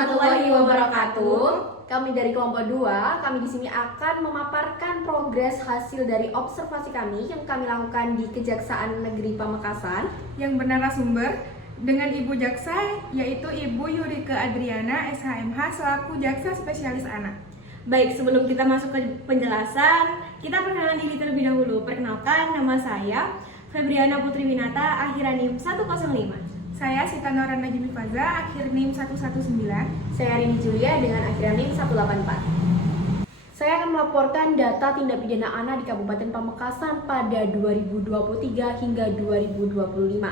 warahmatullahi wabarakatuh. Kami dari kelompok 2, kami di sini akan memaparkan progres hasil dari observasi kami yang kami lakukan di Kejaksaan Negeri Pamekasan yang bernarasumber dengan Ibu Jaksa, yaitu Ibu Yurike Adriana, SHMH, selaku Jaksa Spesialis Anak. Baik, sebelum kita masuk ke penjelasan, kita perkenalan diri terlebih dahulu. Perkenalkan, nama saya Febriana Putri Winata, akhiran NIM 105. Saya Sita Nora Najmi Faza, akhir NIM 119. Saya Rini Julia dengan akhiran NIM 184. Saya akan melaporkan data tindak pidana anak di Kabupaten Pamekasan pada 2023 hingga 2025.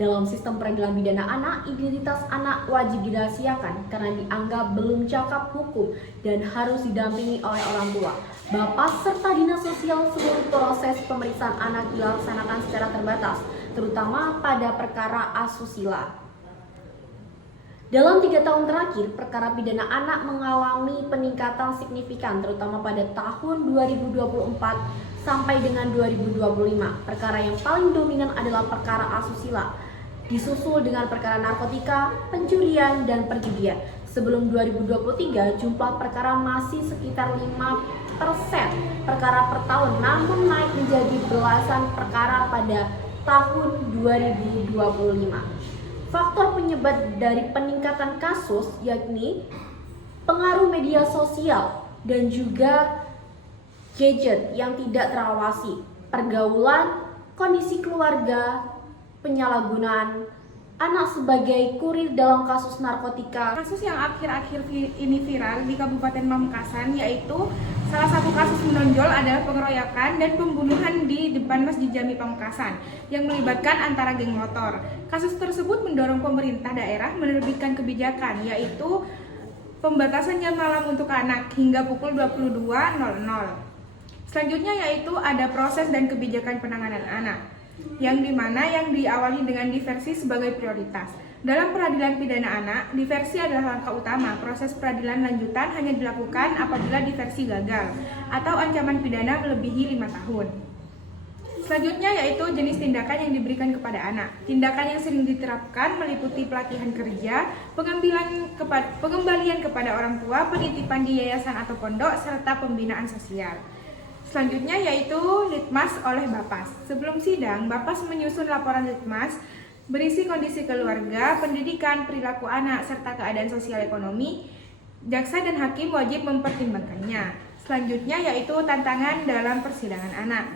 Dalam sistem peradilan pidana anak, identitas anak wajib dirahasiakan karena dianggap belum cakap hukum dan harus didampingi oleh orang tua, bapak, serta dinas sosial. Seluruh proses pemeriksaan anak dilaksanakan secara terbatas, terutama pada perkara asusila. Dalam 3 tahun terakhir, perkara pidana anak mengalami peningkatan signifikan, terutama pada tahun 2024 sampai dengan 2025. Perkara yang paling dominan adalah perkara asusila, disusul dengan perkara narkotika, pencurian, dan perjudian. Sebelum 2023, jumlah perkara masih sekitar 5% perkara per tahun, namun naik menjadi belasan perkara pada tahun 2025. Faktor penyebab dari peningkatan kasus yakni pengaruh media sosial dan juga gadget yang tidak terawasi, pergaulan, kondisi keluarga, penyalahgunaan anak sebagai kurir dalam kasus narkotika. Kasus yang akhir-akhir ini viral di Kabupaten Pamekasan, yaitu salah satu kasus menonjol adalah pengeroyokan dan pembunuhan di depan Masjid Jami Pamekasan yang melibatkan antara geng motor. Kasus tersebut mendorong pemerintah daerah menerbitkan kebijakan, yaitu pembatasan jam malam untuk anak hingga pukul 22.00. Selanjutnya yaitu ada proses dan kebijakan penanganan anak, yang diawali dengan diversi sebagai prioritas. Dalam peradilan pidana anak, diversi adalah langkah utama. Proses peradilan lanjutan hanya dilakukan apabila diversi gagal atau ancaman pidana melebihi 5 tahun. Selanjutnya yaitu jenis tindakan yang diberikan kepada anak. Tindakan yang sering diterapkan meliputi pelatihan kerja, pengembalian kepada orang tua, penitipan di yayasan atau pondok, serta pembinaan sosial. Selanjutnya yaitu litmas oleh Bapas. Sebelum sidang, Bapas menyusun laporan litmas berisi kondisi keluarga, pendidikan, perilaku anak, serta keadaan sosial ekonomi. Jaksa dan hakim wajib mempertimbangkannya. Selanjutnya yaitu tantangan dalam persidangan anak.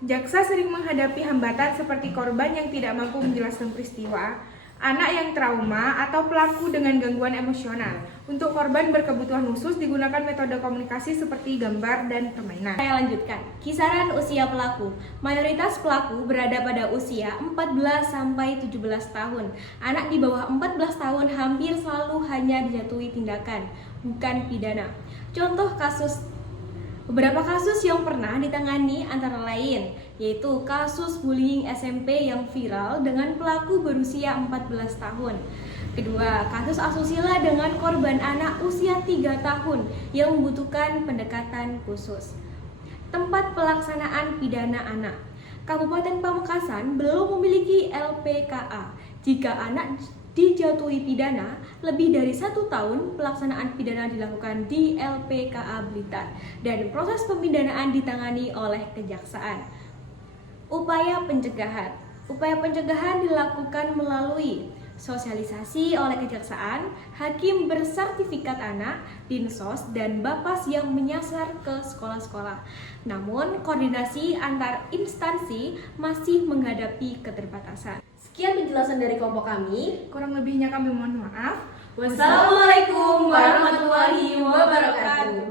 Jaksa sering menghadapi hambatan seperti korban yang tidak mampu menjelaskan peristiwa, anak yang trauma, atau pelaku dengan gangguan emosional. Untuk korban berkebutuhan khusus digunakan metode komunikasi seperti gambar dan permainan. Saya lanjutkan. Kisaran usia pelaku. Mayoritas pelaku berada pada usia 14 sampai 17 tahun. Anak di bawah 14 tahun hampir selalu hanya dijatuhi tindakan, bukan pidana. Contoh kasus. Beberapa kasus yang pernah ditangani antara lain yaitu kasus bullying SMP yang viral dengan pelaku berusia 14 tahun. Kedua, kasus asusila dengan korban anak usia 3 tahun yang membutuhkan pendekatan khusus. Tempat pelaksanaan pidana anak. Kabupaten Pamekasan belum memiliki LPKA. Jika anak dijatuhi pidana lebih dari 1 tahun, pelaksanaan pidana dilakukan di LPKA Blitar dan proses pemidanaan ditangani oleh kejaksaan. Upaya pencegahan. Upaya pencegahan dilakukan melalui sosialisasi oleh kejaksaan, hakim bersertifikat anak, dinsos, dan Bapas yang menyasar ke sekolah-sekolah. Namun, koordinasi antar instansi masih menghadapi keterbatasan. Sekian penjelasan dari kelompok kami. Kurang lebihnya kami mohon maaf. Wassalamualaikum warahmatullahi wabarakatuh.